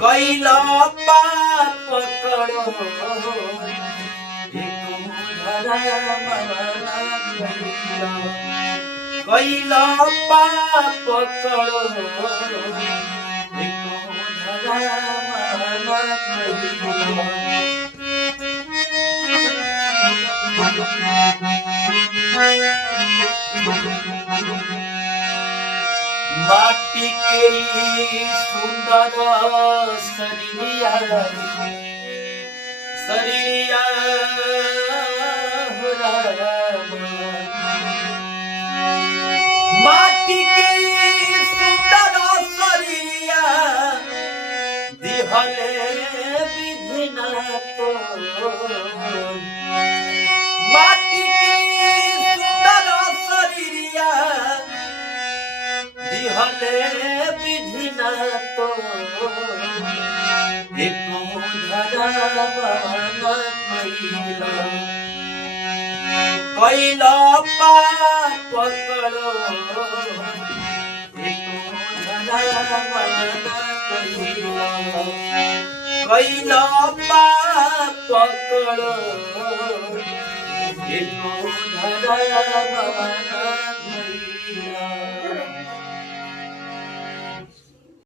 कैला पाप करो कैला पाप करो माटी के सुंदर शरीरिया शरीरिया माटी के सुंदर शरीरिया दिहले विधिना तो माटी के सुंदर शरीरिया दिहले विधिना तो एको धरावाना कैला पाप करो एको धरावाना कैला पाप करो एको धरावाना